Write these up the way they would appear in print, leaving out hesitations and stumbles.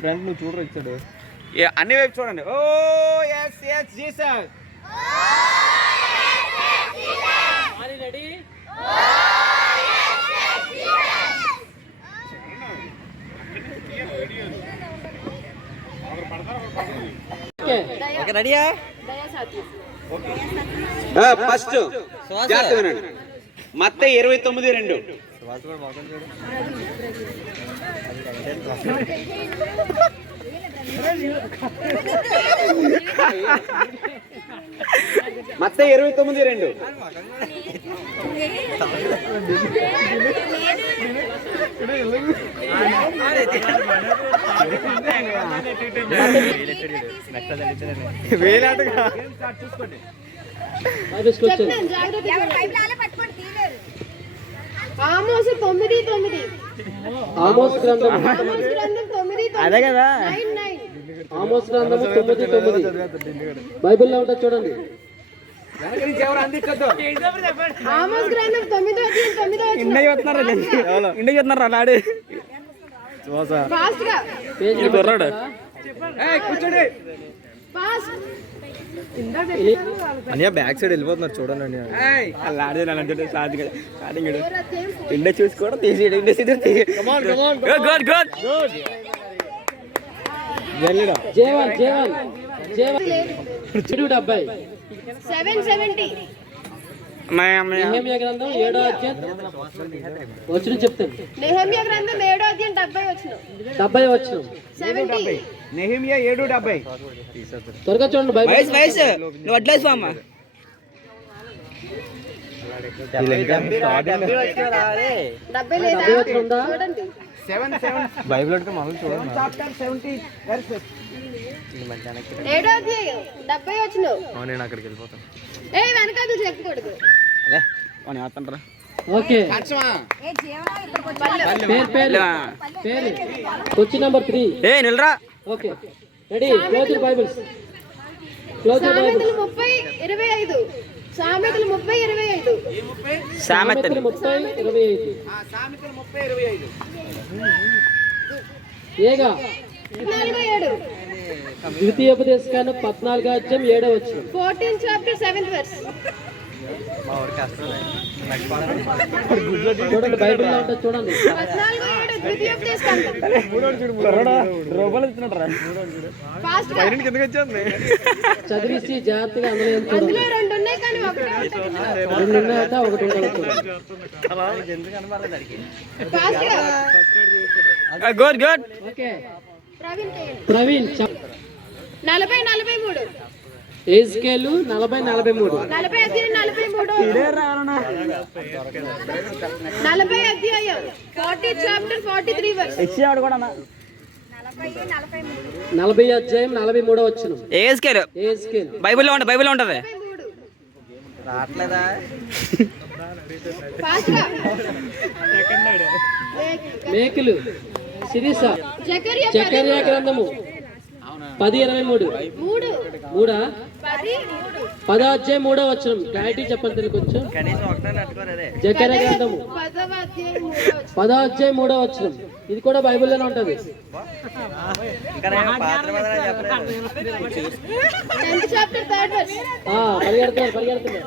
Friend నువ్వు చూడరు ఇచ్చాడు అన్ని వైపు చూడండి. ఓ yes yes Jesus. Are you ready? Okay రెడీయా? ఫస్ట్ జాగ్రత్త వినండి. మత్తయి 29:2. మత్తయి 29:2. వేలాటగా చూసుకోండి. ఆమోస్ 9:9. ఆమోస్ గ్రంథం అదే కదా. ఆమోస్ గ్రంథము 9:9 బైబిల్లో ఉంటుంది చూడండి. ఆమోస్ గ్రంథం 9:9 అలాడే ఫాస్ట్ గా కుర్రాడు కూర్చోండి. ఫాస్ట్ అన్నయ్య బ్యాక్ సైడ్ వెళ్ళిపోతున్నారు చూడండి అన్నయ్య. స్టార్టింగ్ ఇండే చూసుకోవడం తీసి జేవన్ జేవన్ జేవన్ 70. 770. నెహెమ్యా గ్రంథం 7వ అధ్యాయం వచనం చెప్తాను. నెహెమ్యా గ్రంథం 7వ అధ్యాయం 70 వచనం. 70 వచనం. 70. నెహెమ్యా 7:70. త్వరగా చూడండి బైబిల్. నువ్వు అడ్లైస్ అమ్మా. చూడండి బైబిల్ అంటే మనం చూడండి. 7వ అధ్యాయం 70 వచనం. నేను అక్కడికి వెళ్ళిపోతాను. వెనకాదు చెప్పకూడదు. అదే అని ఆతండ్రా. ఓకే పేరు క్వశ్చన్ నెంబర్ 3. నిల్రా. Okay ready. Close Bibles. Close సామెతలు 30:25. సామెతలు 30:25. సామెతలు 30:25. ఏగా 14:7. ద్వితీయోపదేశకాండం 14వ అధ్యాయం 7వ వచనం. 14th chapter 7th verse. చూడండి బైబిల్లో ఉంటుంది చూడండి. 14:7 ద్వితీయోపదేశకాండం. ఫాస్ట్ గా చదివిసి జాగ్రత్తగా అందులో ఏం చూడండి. అందులో 2 ఉన్నాయి కానీ ఒకటే ఉంటుంది. 2 ఉన్నాయట ఒకటి ఉండదు చూడండి. ఫాస్ట్ గా good good. Okay Praveen Praveen 40:43. ఎజ్కేలు 40:43. 40 అధ్యాయం 43. 40 అధ్యాయం 40th chapter 43 verse. 40 అధ్యాయం 43వ వచనం. ఏస్కేలు ఎజ్కేలు బైబిల్లో ఉంటుంది. బైబిల్లో ఉంటుంది. రావట్లేదా? ఫాస్ట్ గా మేకులు శిరీష జకర్యా గ్రంథము 10:23. 3 10వ అధ్యాయం 3వ వచనం. క్లారిటీ చెప్పండి తెలుగు కొంచెం. జకర్యా గ్రంథము 10వ అధ్యాయం 3వ వచనం. ఇది కూడా బైబిల్లోనే ఉంటుంది. 10th chapter 3rd verse. పరిగెడుతున్నారు.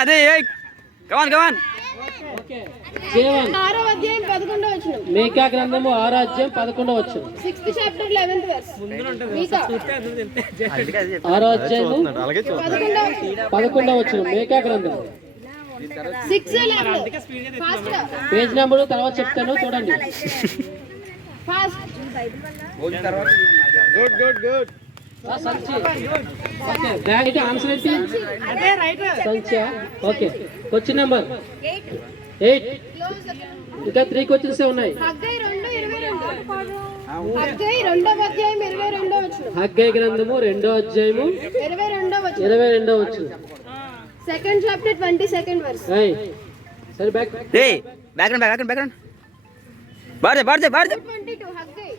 అదే కమాన్ కమాన్. జీవన్ 6వ అధ్యాయం 11వ వచనం. మేకా గ్రంథము 6వ అధ్యాయం 11వ వచనం. 6th chapter 11th verse. మీకా 6వ అధ్యాయము 11వ వచనం. మేకా గ్రంథం 6:11. ఫాస్ట్ గా పేజ్ నెంబర్ తర్వాత చెప్తాను చూడండి. Fast good good good. సంచి. ఓకే రైట్ ఆన్సర్ ఏంటి? సంచి. Okay question number 8. ఇంకా 3 క్వశ్చన్స్ ఉన్నాయి. హగ్గై 2:22. హగ్గై 2వ అధ్యాయం 22వ వచనం. హగ్గై గ్రంథము 2వ అధ్యాయము 22వ వచనం. 22వ వచనం. 2nd chapter 22nd verse. సరే బ్యాక్ బ్యాక్గ్రౌండ్ బార్దే 22 హగ్గై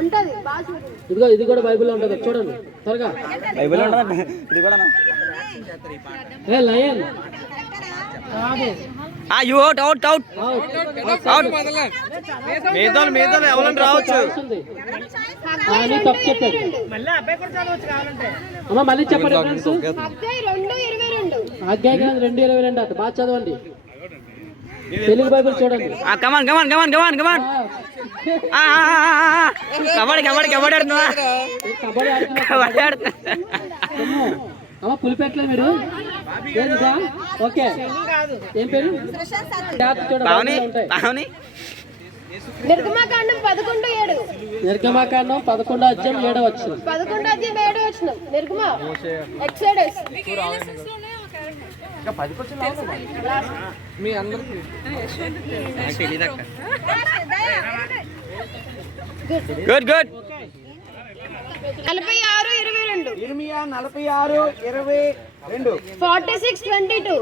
ఉంటది. బాగా చూడండి. ఇదిగో ఇది కూడా బైబిల్లో ఉంటుంది చూడండి త్వరగా. బైబిల్లో ఉంటుంది ఇది కూడా. లయన్ యూ అవుట్ అవుట్ అవుట్ అవుట్ మేధాలు ఎవరైనా రావచ్చు. అని తప్పు చెప్పాడు. అమ్మ మళ్ళీ చెప్పండి ఫ్రెండ్స్. అబ్బాయి 2:22. అధ్యాయం 2:22 అంట. బాగా చదవండి. తెలుగు బైబిల్ చూడండి. కమాన్ కమాన్ కమాన్ కమాన్ కమాన్ కబడ్డీ కబడ్డీ కబడ్డీ ఆడుతున్నా కబడ్డీ ఆడుతున్నా. కబడ్డీ ఆడుతున్నా. అమ్మ పులిపెట్టలే మీరు ఏంటా? ఓకే ఏం పేరు? పావని పావని నిర్గమాకాండం 11:7. నిర్గమాకాండం 11:7 11:7 నిర్గమా ఎక్సోడస్. మీ అందరికి గుడ్ గుడ్ 46:22. 46:22. 46:22.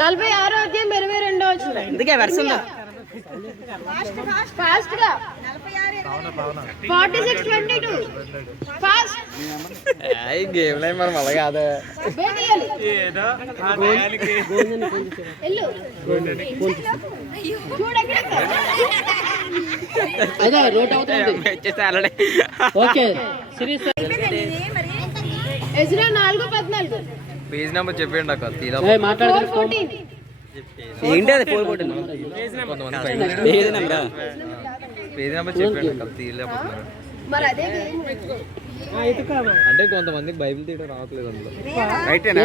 46:22 ఇందుకే వెర్షన్ ఫాస్ట్ గా 46:22 ఫాస్ట్ గేమ్ లైన్ మనం అలాగే అదే బేదియాలి ఎల్లు చూడక్కడ అదే రోట్ అవుతుంది. Okay series Ezra 4:14. Page number చెప్పండి అక్క తీరా మాట్లాడదు. 4:14. ఏంటి అది 4:14 కొంతమంది పేజ్ నెంబర్ చెప్పండి అక్క తీయలేకపోతున్నారు. మరి అదే గేమ్. అంటే కొంతమందికి బైబిల్ తీయడం రావట్లేదు అందులో. రైటేనా?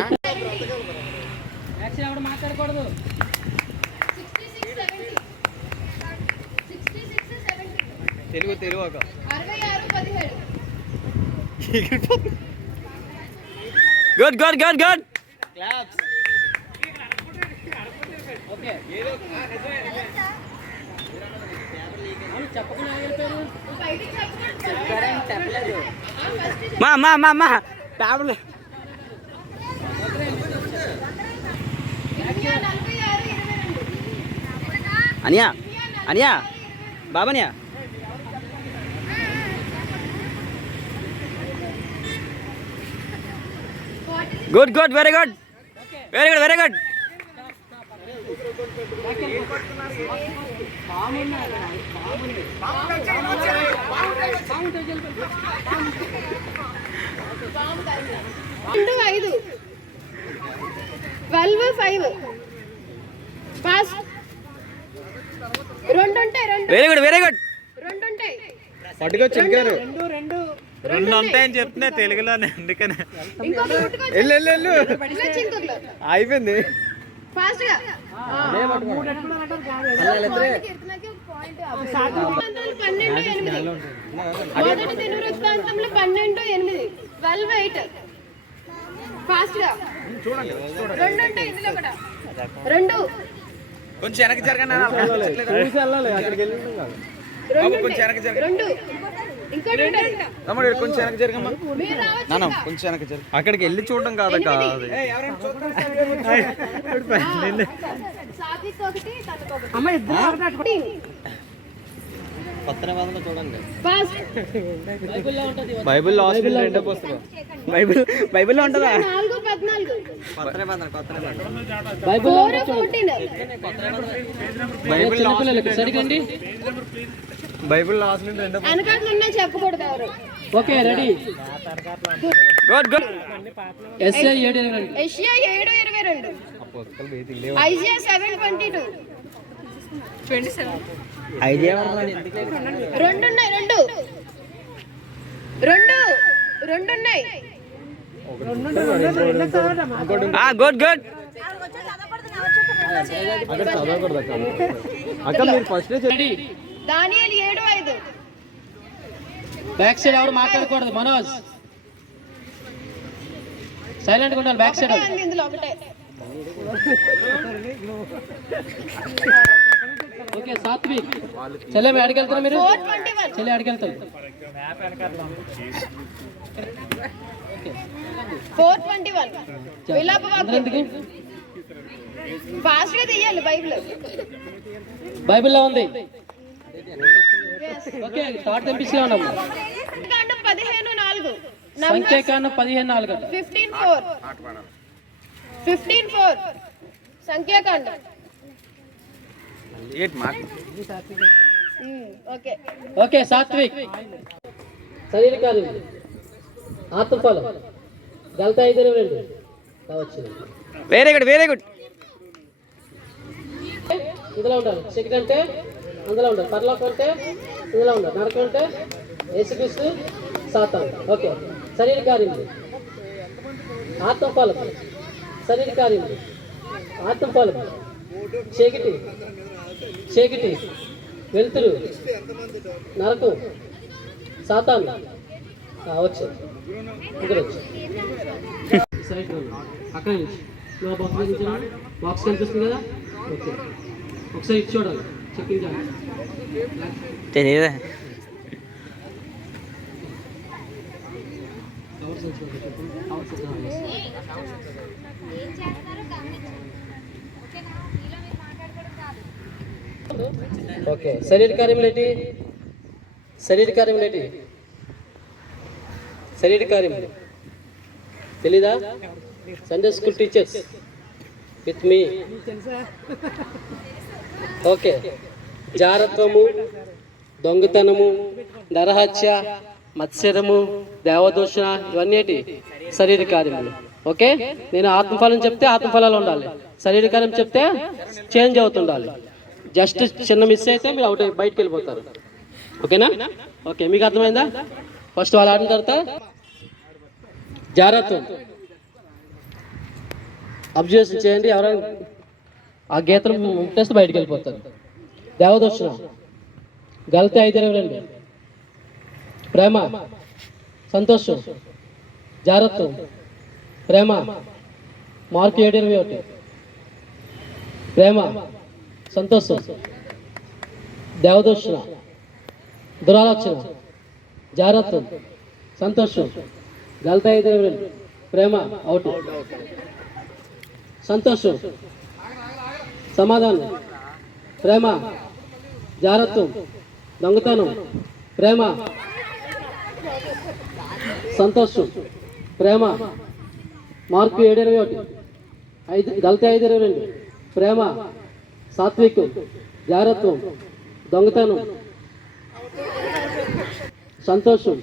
మాట్లాడకూడదు. 66:70. తెలుగు అక్క 66:17. గుడ్ గుడ్ గుడ్ గుడ్ మా మా మా మా టాబ్లెట్ 46:22. అనియా అనియా బాబానియా good good very good very good very good రెండు 5 12:5 ఫాస్ట్ 2 ఉంటాయి 2 వెరీ గుడ్ వెరీ గుడ్ 2 ఉంటాయి పట్టుకొచ్చి ఇంకారు 2 ఉంటాయని చెప్తున్నా తెలుగులోనే అందుకనే ఇంకొక ముట్టుకొచ్చు వెళ్ళు వెళ్ళు వెళ్ళు ఇంకొకలో అయిపోయింది. ఫాస్ట్ గా మొదటి దినవృత్తాంతంలో 12:8 12:8 ఫాస్ట్ గా చూడండి 2 ఉంటాయి ఇందులో కూడా 2 కొంచెం వెనక్కి జరగండి చూసి వెళ్ళాలి అక్కడికి వెళ్ళి కాదు. 2 కొంచెం వెనక్కి జరగ 2 ఇంకోటి ఉంటుంది తమ్ముడు కొంచెం వెనక్కి జరగమ్మా మీరు రావచ్చు నాన్న ఇంకా. కొంచెం వెనక్కి జరగ అక్కడికి వెళ్ళి చూడడం కాదక్క అది. సాత్విక్ ఒకటి తనకు ఒకటి చూడండి ఫాస్ట్ బైబిల్ లాస్ట్ రెండో పుస్తకం బైబిల్లో ఉంటుందా 4:14 బైబిల్ 4:14 బైబిల్ చిన్నపిల్లలకి సరిగండి. బైబిల్ లాస్ట్ రెండో వెనకాల ఉన్నాయి చెప్పకూడదు ఎవరు okay ready. Good good SI 7:22. Asia 7:22 పుస్తకాలు బేతి లేవు. ఐజియా 7:22 ఐడియా 2 ఉన్నాయి 2 ఉన్నాయి గుడ్ గుడ్ అక్కడ చదవకూడదు అక్క. అక్క మీరు ఫస్ట్ రెడీ. దానియేలు 7:5 బ్యాక్ సైడ్ ఎవరు మాట్లాడకూడదు. మనోజ్ సైలెంట్ గా ఉండాలి. బ్యాక్ సైడ్ ఒకటే అంది ఇందులో ఒకటే ఓకే సాత్విక్ చెల్లె మీ అడిగి వెళ్తారా మీరు? 4:21 చెల్లె అడిగి వెళ్తారు. 4:21 విలాప వాక్యం ఎందుకు ఫాస్ట్ గా తీయాలి బైబిల్ బైబిల్లో ఉంది. ఓకే థాట్ తెంపిస్తా ఉన్నాం. కాండం 15:4 సంఖ్యాకాండం 15:4 15:4 సంఖ్యాకాండం. ఓకే ఓకే సాత్విక్ శరీర కార్యం ఆత్మఫలం గలత 5:22 కావచ్చు. Very good very good. ఇందులో ఉండాలి. చీకటి అంటే అందులో ఉండాలి. పరలోకం అంటే ఇందులో ఉండాలి. నరకం అంటే యేసుక్రీస్తు సాతాను. ఓకే శరీర కార్యములు ఆత్మఫలం శరీర కార్యములు ఆత్మఫలం చీకటి చీకటి వెలుతురు నరకం సాతాను వచ్చు ఇక్కడ వచ్చు సైడ్ అక్కడ నుంచి బాక్స్ కనిపిస్తుంది కదా. ఓకే ఒకసారి ఇటు చూడాలి చెప్పించాలి. తెలియదా ఓకే శరీర కార్యములు ఏంటి? శరీర కార్యములు ఏంటి? శరీర కార్యములు తెలీదా? Sunday school teachers with me. Okay జారత్వము దొంగతనము నరహత్య మత్సరము దేవదూషణ ఇవన్నీ ఏంటి? శరీర కార్యములు. ఓకే నేను ఆత్మఫలం చెప్తే ఆత్మఫలాలు ఉండాలి. శరీర కార్యం చెప్తే చేంజ్ అవుతుండాలి. జస్ట్ చిన్న మిస్ అయితే మీరు అవుట్ బయటకు వెళ్ళిపోతారు. ఓకేనా? ఓకే మీకు అర్థమైందా? ఫస్ట్ వాళ్ళు ఆడిన తర్వాత జాగ్రత్త అబ్జర్వేషన్ చేయండి. ఎవరైనా ఆ గీతలు ముట్టేస్తే బయటకు వెళ్ళిపోతారు. దేవదూషణ గలత 5:22 ప్రేమ సంతోషం జాగ్రత్త ప్రేమ మార్కు 7:21 ప్రేమ సంతోషం దేవదూషణ దురాలోచన జాగ్రత్త సంతోషం గలత 5:22 ప్రేమ అవుట్ సంతోషం సమాధానం ప్రేమ జాగ్రత్త దొంగతనం ప్రేమ సంతోషం ప్రేమ మార్కు 7:21 గలత 5:22 ప్రేమ సాత్వికం జాగ్రత్వం దొంగతనం సంతోషం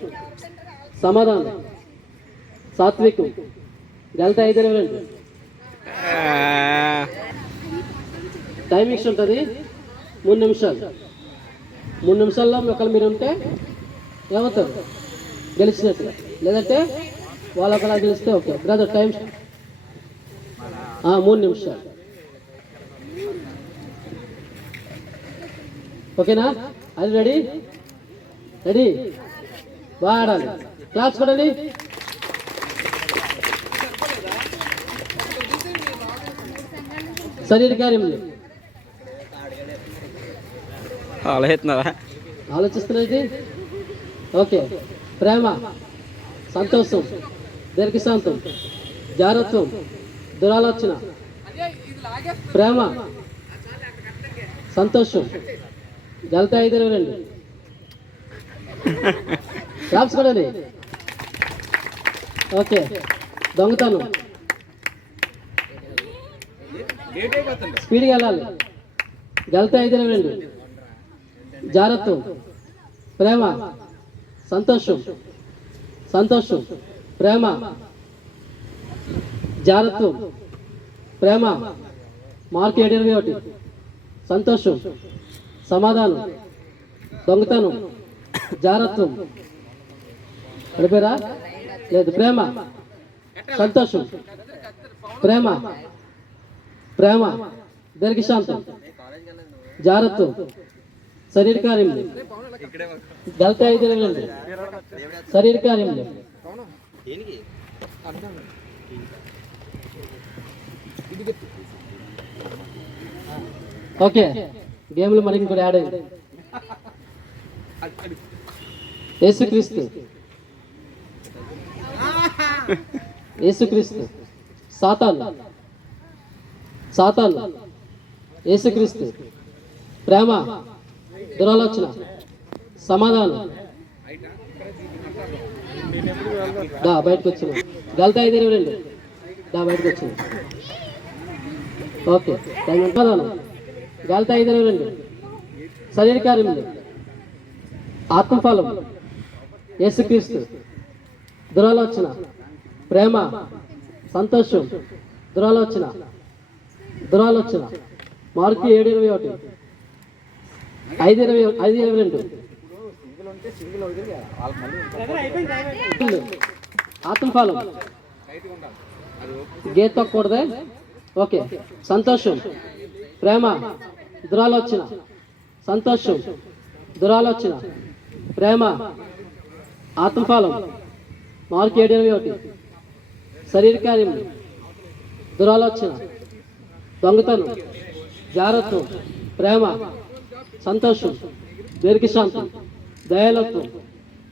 సమాధానం సాత్వికం గలత 5:22 టైమింగ్స్ ఉంటుంది 3 నిమిషాలు. 3 నిమిషాల్లో ఒకళ్ళు మీరు ఉంటే ఏమవుతారు? గెలిచినట్టు. లేదంటే వాళ్ళు ఒకలా గెలిస్తే ఓకే బ్రదర్ టైం 3 నిమిషాలు. ఓకేనా? అది రెడీ రెడీ బాగా ఆడాలి. క్లాస్ కొడండి. శరీర కార్యములు ఆలోచిస్తున్నది. ఓకే ప్రేమ సంతోషం దీర్ఘశాంతం జాగ్రత్వం దురాలోచన ప్రేమ సంతోషం గలత 5:22 క్లాప్స్ కూడా. ఓకే దొంగతనం స్పీడ్గా వెళ్ళాలి. గలత 5:22 జాగ్రత్తం ప్రేమ సంతోషం సంతోషం ప్రేమ జాగ్రత్తం ప్రేమ మార్కు 7:21 సంతోషం సమాధానం దొంగతనం జాగ్రత్తం పడిపోయారా? లేదు ప్రేమ సంతోషం ప్రేమ ప్రేమ దీర్ఘశాంతం జాగ్రత్తం శరీర కార్యములు గలత 5:22 శరీర కార్యములు. ఓకే గేమ్లు మరి ఇంకోటి యాడ్ అయింది. యేసుక్రీస్తు యేసుక్రీస్తు సాతాను సాతాను యేసుక్రీస్తు ప్రేమ దురాలోచన సమాధానం దా బయటకు వచ్చిన గలత 5:22 దా బయటకు వచ్చిన ఓకే సమాధానం గాలిత 5:22 శరీర కార్యములు ఆత్మఫలం యేసుక్రీస్తు దురాలోచన ప్రేమ సంతోషం దురాలోచన మార్కు 7:21 5:22 ఆత్మఫలం గీత తొక్కకూడదే ఓకే సంతోషం ప్రేమ దురాలోచన సంతోషం దురాలోచన ప్రేమ ఆత్మఫలం మార్కు 7:21 శరీర కార్యములు దురాలోచన దొంగతనం జాగ్రత్తం ప్రేమ సంతోషం దీర్ఘశాంతం దయాలత్వం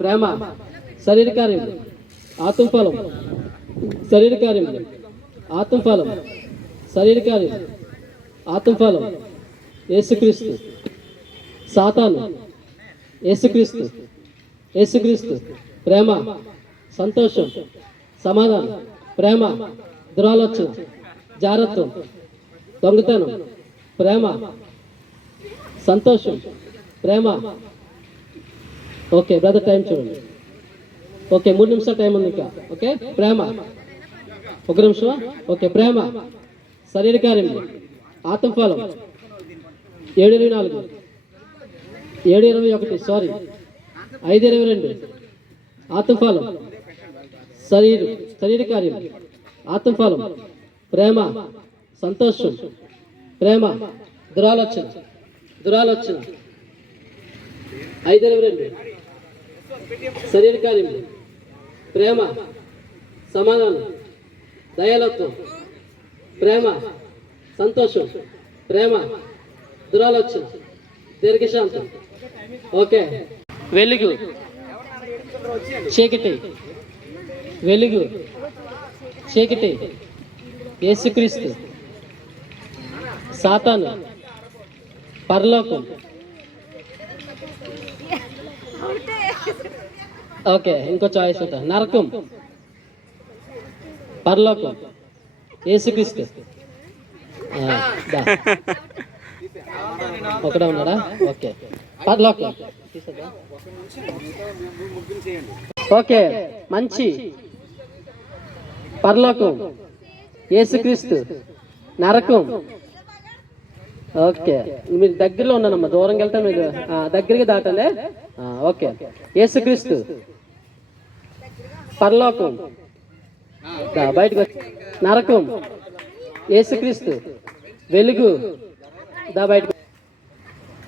ప్రేమ శరీర కార్యములు ఆత్మఫలం శరీర కార్యములు ఆత్మఫలం శరీర కార్యములు ఆత్మఫలం యేసుక్రీస్తు సాతాను యేసుక్రీస్తు ప్రేమ సంతోషం సమాధానం ప్రేమ దురాలోచన జాగ్రత్తం దొంగతనం ప్రేమ సంతోషం ప్రేమ ఓకే బ్రదర్ టైం చూడండి ఓకే 3 నిమిషాల టైం ఉంది ఇంకా ఓకే ప్రేమ 1 నిమిషం ఓకే ప్రేమ శరీర కార్యములు ఆత్మఫలం 7:24 7:21 సారీ 5:22 ఆత్మఫలం శరీర కార్యం ఆత్మఫలం ప్రేమ సంతోషం ప్రేమ దురాలోచన 5:22 శరీర కార్యం ప్రేమ సమాధానం దయాలత్వం ప్రేమ సంతోషం ప్రేమ దురాలోచన దీర్ఘశాంతం ఓకే వెలుగు చీకటి వెలుగు చీకటి యేసుక్రీస్తు సాతాను పరలోకం ఓకే ఇంకో చాయిస్ అవుతా నరకం పరలోకం యేసుక్రీస్తు ఒకడే ఉన్నాడా ఓకే పరలోకం ఓకే మంచి పరలోకం యేసుక్రీస్తు నరకం ఓకే మీరు దగ్గరలో ఉన్నానమ్మా దూరంగా వెళ్తా మీరు దగ్గరికి దాటలే ఓకే యేసుక్రీస్తు పరలోకం బయటకు నరకం యేసుక్రీస్తు వెలుగు బయట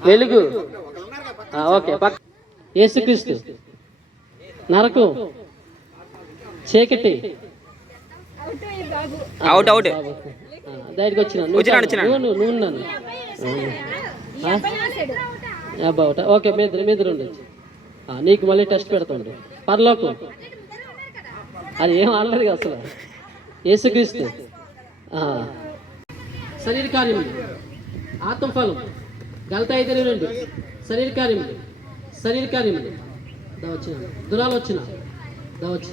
వెలుగు ఓకే యేసుక్రీస్తు నరకం చీకటి అవుట్ బయటకు వచ్చిన నువ్వు అబ్బా ఓకే మీద్దరు ఉండొచ్చు నీకు మళ్ళీ టెస్ట్ పెడతాడు పరలోకం అది ఏం ఆడలేదు అసలు యేసుక్రీస్తు శరీర కార్యములు ఆత్మఫలం గలత 5:22 శరీర కార్యములు వచ్చిన దురాలోచన వచ్చి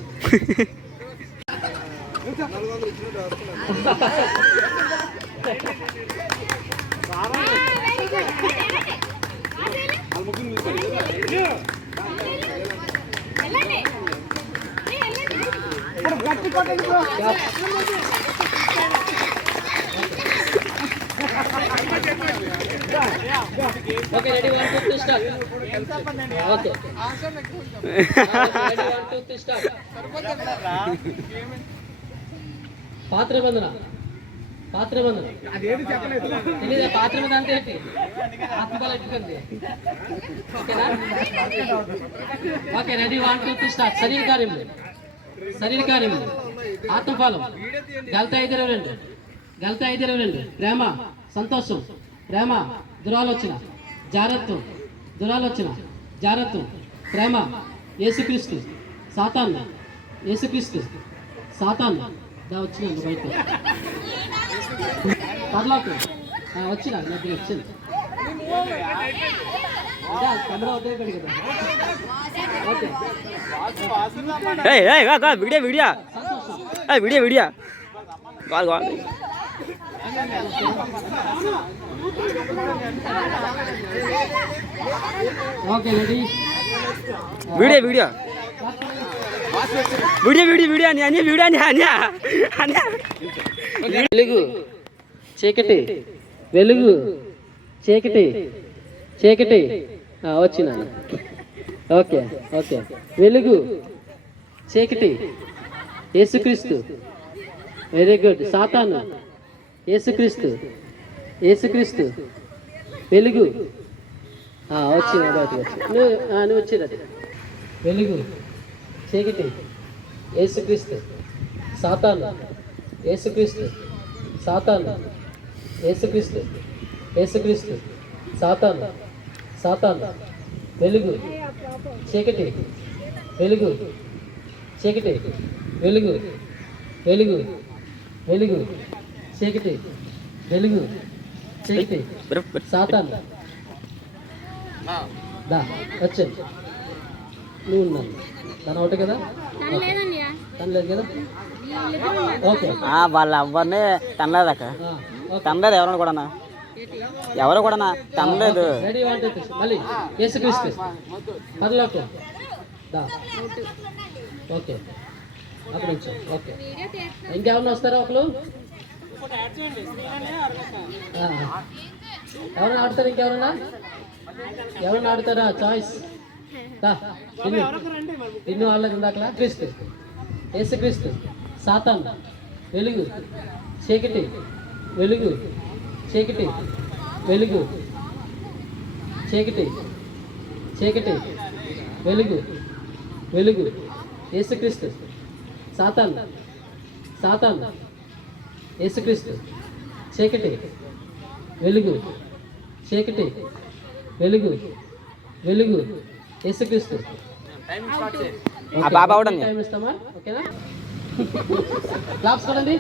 okay ready 1 2 3 start okay ready 1 2 3 start పాత్ర బంధన అదేంటి చెప్పలేదు తెలియదా పాత్ర బంధన అంటే ఏంటి ఆత్మబలం ఎట్టుకుంది ఓకేనా ఓకే రెడీ 1 2 3 స్టార్ట్ శరీర కార్యములు ఆత్మఫలం గలత 5:22 ప్రేమ సంతోషం ప్రేమ దురాలోచన జాగ్రత్తం ప్రేమ యేసుక్రీస్తు సాతాను వచ్చినాను బయట పర్లోకం వచ్చినా వచ్చింది కెమెరా అవుతాయి కదా ఓకే వీడియో కాదు okay ready video video video video video అని అని వీడియో అని అని అని వెలుగు చీకటి వెలుగు చీకటి చీకటి వచ్చినా ఓకే ఓకే వెలుగు చీకటి యేసుక్రీస్తు వెరీ గుడ్ సాతాను యేసుక్రీస్తు యేసుక్రీస్తు వెలుగు వచ్చిన నువ్వు వచ్చినది వెలుగు చీకటి యేసుక్రీస్తు సాతాను యేసుక్రీస్తు సాతాను యేసుక్రీస్తు యేసుక్రీస్తు సాతాను సాతాను వెలుగు చీకటి వెలుగు చీకటి వెలుగు వెలుగు వెలుగు చీకటి వెలుగు చీకటి సాతాను దా వచ్చాను నువ్వు ఉన్నాను తను ఒకటి కదా తను లేదు కదా ఓకే వాళ్ళ అవ్వని తనలేదక్క తనలేదు ఎవరు కూడా ఎవరు కూడా తనలేదు. రెడీ మళ్ళీ యేసుక్రీస్తు పరలోకం దా ఓకే అక్కడ నుంచి ఓకే ఇంకెవరన్నా వస్తారా ఒకరు ఎవరైనా ఆడతారు ఇంకెవరన్నా ఎవరైనా ఆడతారా చాయిస్ ఇన్ని వాళ్ళకి ఇందాకలా క్రీస్తు యేసుక్రీస్తు సాతాన్ వెలుగు చీకటి వెలుగు చీకటి వెలుగు చీకటి చీకటి వెలుగు వెలుగు యేసుక్రీస్తు సాతాన్ సాతాన్ యేసుక్రీస్తు చీకటి వెలుగు చీకటి వెలుగు వెలుగు యేసుక్రీస్తు బాబా టైం ఇస్తామా ఓకేనా క్లాప్స్ కొడండి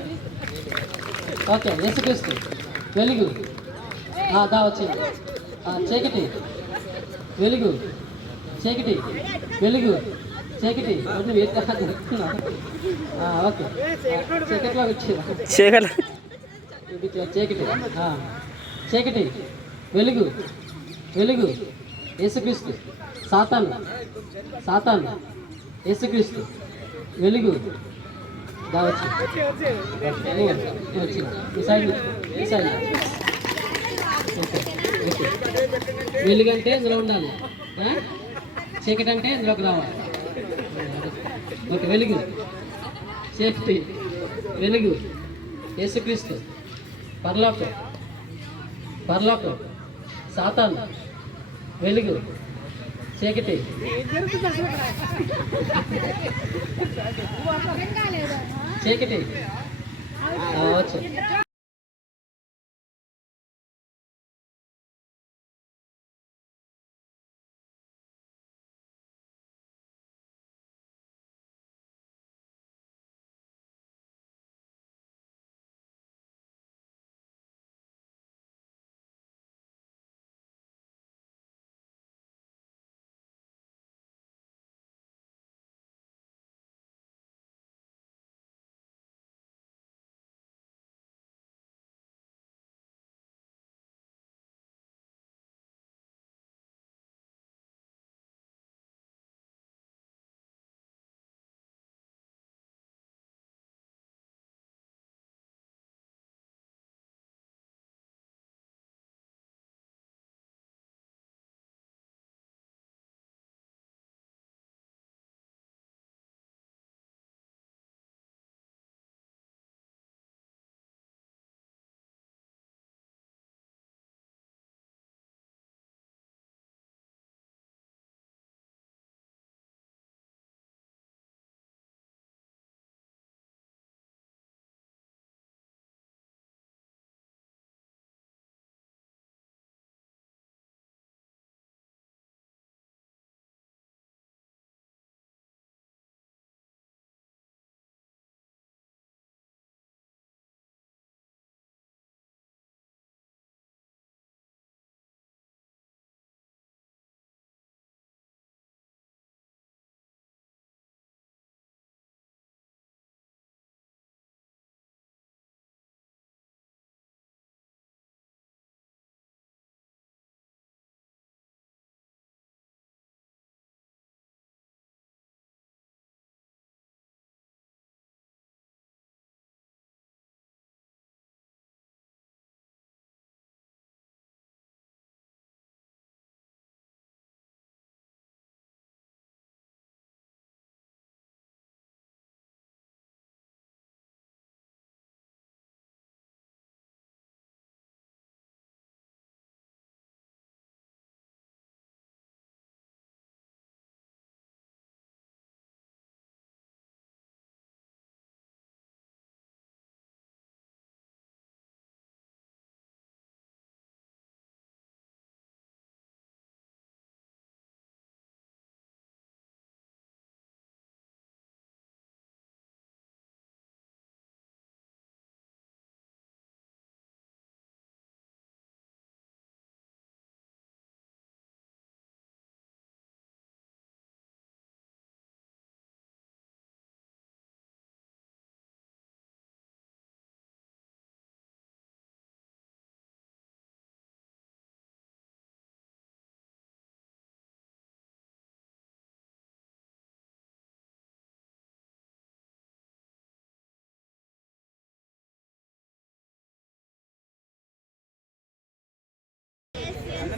ఓకే యేసుక్రీస్తు వెలుగు దా వచ్చింది చీకటి వెలుగు చీకటి వెలుగు చీకటి ఓకే చీకటిలో వచ్చింది చీకటి చీకటి వెలుగు వెలుగు యేసుక్రీస్తు సాతాన్ సాతాన్ యేసుక్రీస్తు వెలుగు దా వచ్చింది ఈ సైడ్ ఈ సైడ్ ఓకే ఓకే వెలుగంటే ఇందులో ఉండాలి చీకటి అంటే ఇందులోకి రావాలి ఓకే వెలుగు సేఫ్టీ వెలుగు యేసుక్రీస్తు పరలోకం పరలోకం సాతాన్ వెలుగు చీకటి చీకటి వచ్చు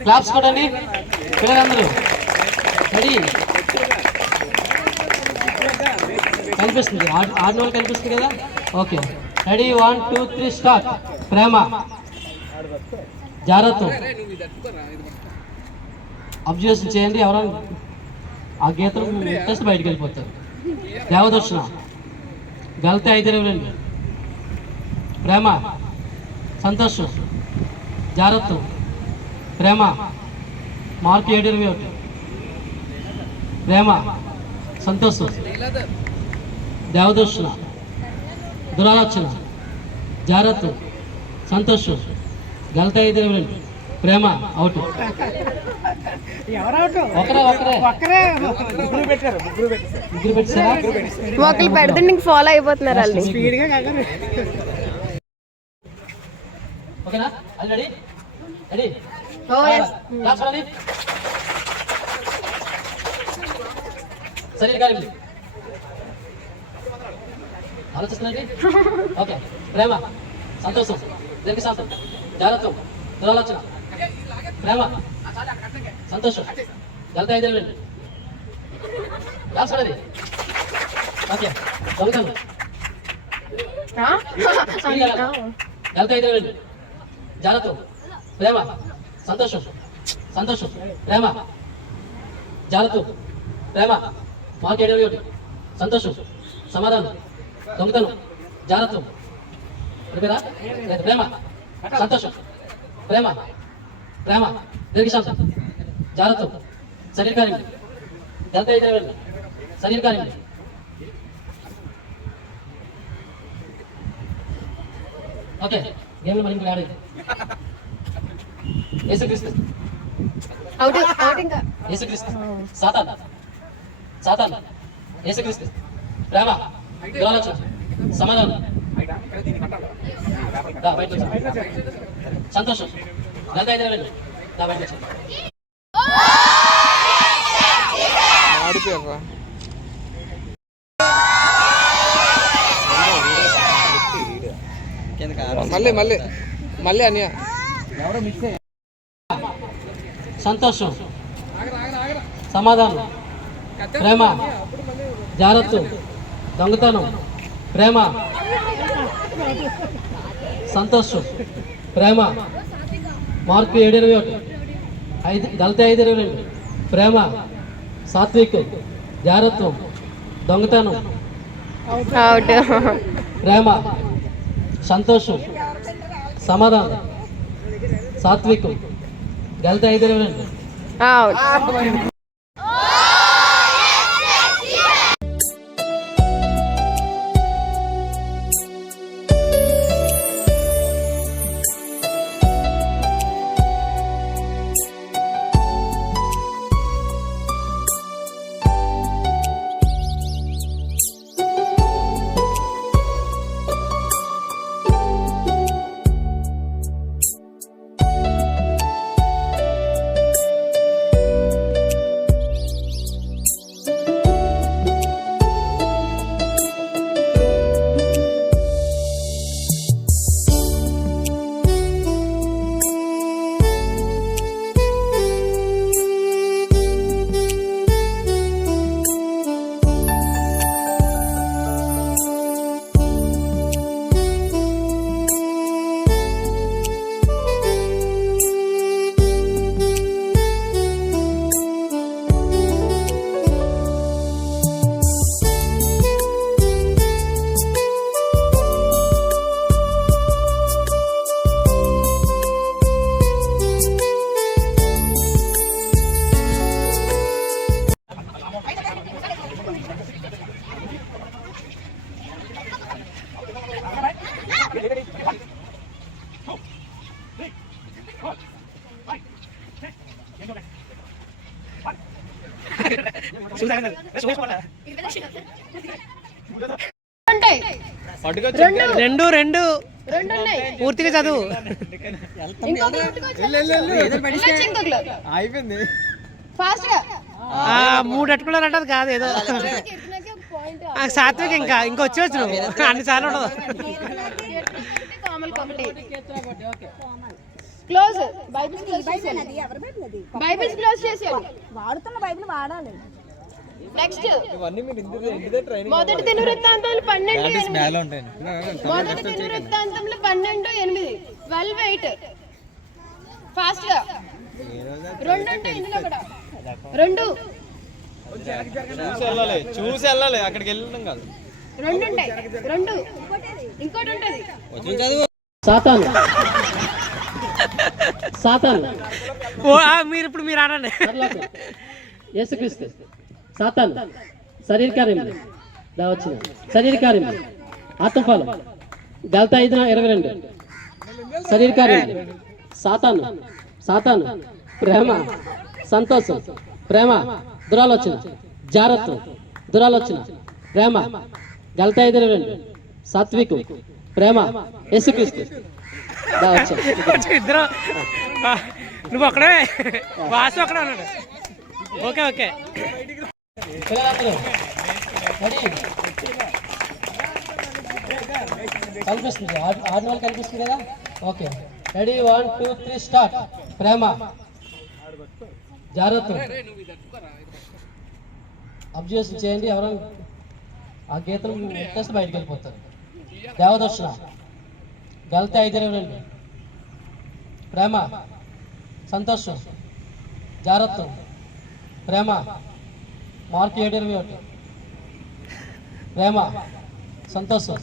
క్లాప్స్ కొట్టండి పిల్లలందరూ. రెడీ, కనిపిస్తుంది ఆడిన వాళ్ళు కనిపిస్తుంది కదా. Okay ready, 1 2 3 start. ప్రేమ, జాగ్రత్త, అబ్జర్వేషన్ చేయండి. ఎవరైనా ఆ గీతలు టెస్ట్ బయటికి వెళ్ళిపోతారు. దేవదర్శన, గల్తే 5-20. ప్రేమ, సంతోషం, జాగ్రత్త, ప్రేమ, మార్క్ 7-21. ప్రేమ, సంతోషం, దేవదర్శన, దురాలోచన, జాగ్రత్త, సంతోషం, గల్తే 5-20. ప్రేమ అవుట్. ఒకరే ముగ్గురు పెట్టారా? ఒకళ్ళు పెడితే నీకు ఫాలో అయిపోతున్నారు వాళ్ళు. ఓకేనా? అది రెడీ రెడీ. శరీర కార్యం ఆలోచిస్తున్నది. ఓకే ప్రేమ, సంతోషం, దీర్ఘశాంతం, జాగ్రత్త, దురాలోచన, ప్రేమ, సంతోషం, గల్తే 5-20. రాసుకోండి. ఓకే దొంగతనం, గల్తే 5-20. జాగ్రత్త, ప్రేమ, సంతోషం, సంతోషం, ప్రేమ, జాగ్రత్త, ప్రేమ, మార్క్ 7-21. సంతోషం, సమాధానం, దొంగతనం, జాగ్రత్త, ప్రేమ, సంతోషం, ప్రేమ, ప్రేమ, దీర్ఘశాంతం, జాగ్రత్త, శరీర కార్యం, గల్తే 5-20. శరీర కార్యం, ఓకే గేమ్లో మరి ఇంకో యాడ్ అయింది. యేసుక్రీస్తు, యేసుక్రీస్తు, సాతాన్, సాతాన్, యేసుక్రీస్తు, ప్రేమ, దురాలోచన, సమాధానం, బయట సంతోషం, గల్తే 5-20. బయట మళ్ళీ అన్నయ్య సంతోషం, సమాధానం, ప్రేమ, జాగ్రత్త, దొంగతనం, ప్రేమ, సంతోషం, ప్రేమ, మార్కు 7-21. గల్తే 5-22. ప్రేమ, సాత్వికం, జాగ్రత్త, దొంగతనం, ప్రేమ, సంతోషం, సమాధానం, సాత్వికం, గల్తే 5-20. రెండు రెండు పూర్తిగా చదువు అయిపోయింది. మూడు పెట్టుకున్నారంట అది కాదు ఏదో సాత్విక ఇంకా వచ్చేవచ్చు నువ్వు అన్ని సార్లు ఉండదు క్లోజ్. బైబిల్స్ క్లోజ్ చేసేయండి. బైబిల్స్ క్లోజ్ చేసేయండి. వాడుతున్న బైబిల్ వాడాలి. నెక్స్ట్ ఇవన్నీ మీరు ఇంటి ట్రైనింగ్ మొదటి దినవృత్తాంతంలో 12:8. మొదటి దినవృత్తాంతంలో 12:8. 12:8. ఫాస్ట్ గా 2 ఉంటాయి ఇందులో కూడా. 2 చూసి వెళ్ళాలి అక్కడికి వెళ్ళడం కాదు. 2 ఉంటాయి. 2 ఇంకోటి ఉంటది. సాతాను సాతాను ఓ మీరు ఇప్పుడు మీరు ఆడండి. పరలోకం. యేసుక్రీస్తు. సాతాను శరీర కార్యములు దా వచ్చిన శరీర కార్యములు. ఆత్మఫలం గలతీ 5:22. శరీర కార్యములు. సాతాను సాతాను ప్రేమ సంతోషం ప్రేమ దురాలోచన జారత్వం దురాలోచన ప్రేమ గలతీ 5:22. సాత్వికం ప్రేమ యేసుక్రీస్తు. దా వచ్చా ఇద్దరు నువ్వు ఒక్కడే వాసు ఒక్కడే ఉన్నాడు. ఓకే ఓకే కనిపిస్తుంది ఆడిన కనిపిస్తుంది కదా. Okay ready 1 2 3 start. ప్రేమ జాగ్రత్త అబ్జర్వేషన్ చేయండి. ఎవరైనా ఆ గీతలు టెస్ట్ బయటకు వెళ్ళిపోతారు. దేవదర్శన గలతీ 5:22. ప్రేమ సంతోషం జాగ్రత్త ప్రేమ మార్కు 7:21. ప్రేమ సంతోషం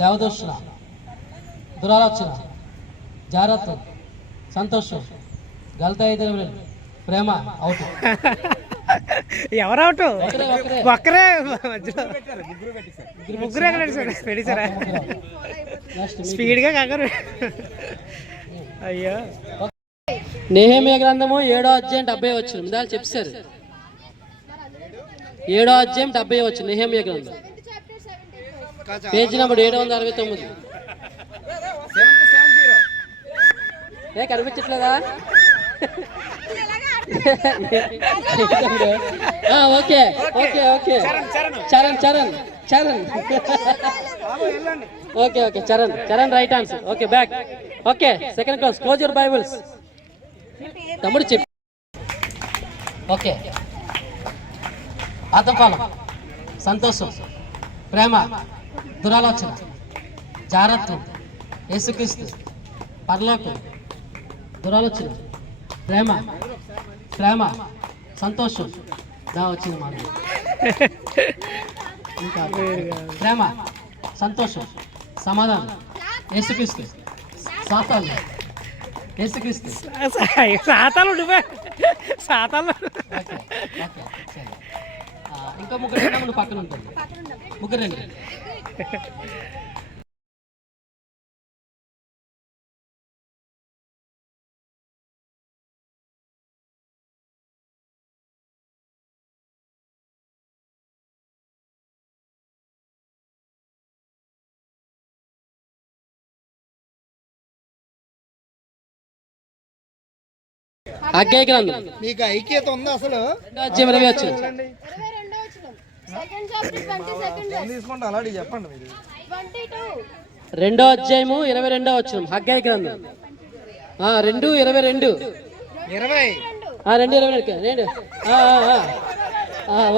దేవదర్శన దురాలోచన జాగ్రత్త సంతోషం గలతీ 5:22. ప్రేమ అవుట్. ఎవరు అవుట్? ఒకరే ఒక్కరే మధ్యలో ముగ్గురు ఎక్కడ పెట్టారా? స్పీడ్ గా కంగారు. అయ్యో నెహెమ్యా గ్రంథము 7వ అధ్యాయం 70 వచ్చిన ఇందాక చెప్పారు. 7వ అధ్యాయం 70 వచ్చిన నెహెమ్యా గ్రంథం పేజీ నెంబర్ 769. ఏ కనిపించట్లేదా? Okay okay okay Charan Charan Charan okay okay Charan Charan right answer. Okay back. Okay second class close your Bibles. తమ్ముడు చెప్పి ఓకే ఆత్మఫలం సంతోషం ప్రేమ దురాలోచన జారత్వం యేసుక్రీస్తు పరలోకం దురాలోచన ప్రేమ ప్రేమ సంతోషం దా వచ్చింది మాట. ఇంకా ప్రేమ సంతోషం సమాధానం యేసుక్రీస్తు సాతాను యేసుక్రీస్తు సాతాలు సాతాలు. ఓకే ఓకే సరే. ఇంకా ముగ్గురు పక్కన ఉంటుంది. ముగ్గురు రండి. అగ్గాయి గ్రంథం మీకు ఐక్యత ఉందా అసలు? 22 వచ్చింది. 22వ వచనం. Second chapter 22nd verse. తీసుకుంటే అలాంటి చెప్పండి మీరు. 22. 2వ అధ్యాయము 22వ వచనం అగ్గాయి గ్రంథం 2:22. 20 2:22.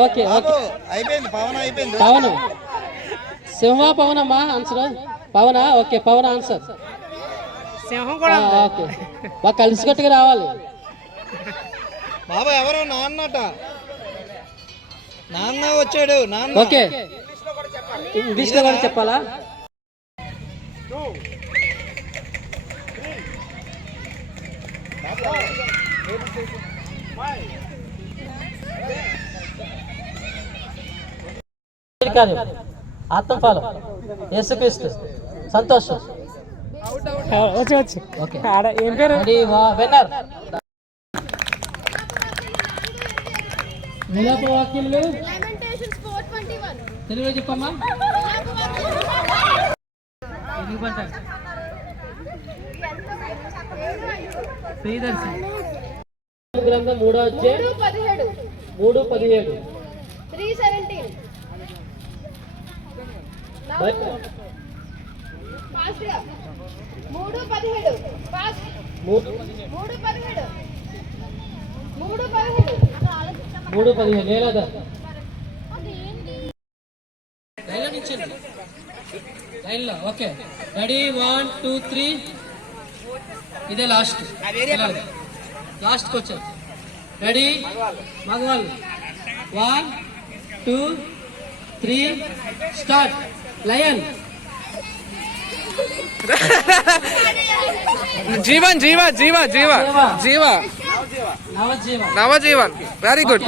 ఓకే ఓకే అయిపోయింది. పవన్ అయిపోయింది. పవన్ సింహ పవనమ్మా ఆన్సర్ పవన. Okay Pavan answer. సింహం కూడా ఓకే బాగా కలిసికట్టుగా రావాలి. బాబా ఎవరో నాన్నట నాన్న వచ్చాడు. నాన్న ఓకే ఇంగ్లీష్లో కూడా చెప్పాలా? ఆత్మఫలం యేసుక్రీస్తు సంతోషం. వచ్చి వచ్చి ఓకే ఆడ ఏం పేరు? విన్నర్ విలాప వాక్యములు Lamentations 4:21. తెలుగులో చెప్పమ్మా. గ్రంథం 3వ అధ్యాయం 3:17. 3:17. Fast గా 3:17 ఫాస్ట్ 3:17 3:15 లేదా లైన్లో ఓకే రెడీ 1 2 3 ఇదే లాస్ట్కి వచ్చారు రెడీ మగవాళ్ళు 1 2 3 స్టార్ట్ లయన్ జీవన్ జీవా జీవా జీవా జీవా నవజీవన్ నవజీవన్ వెరీ గుడ్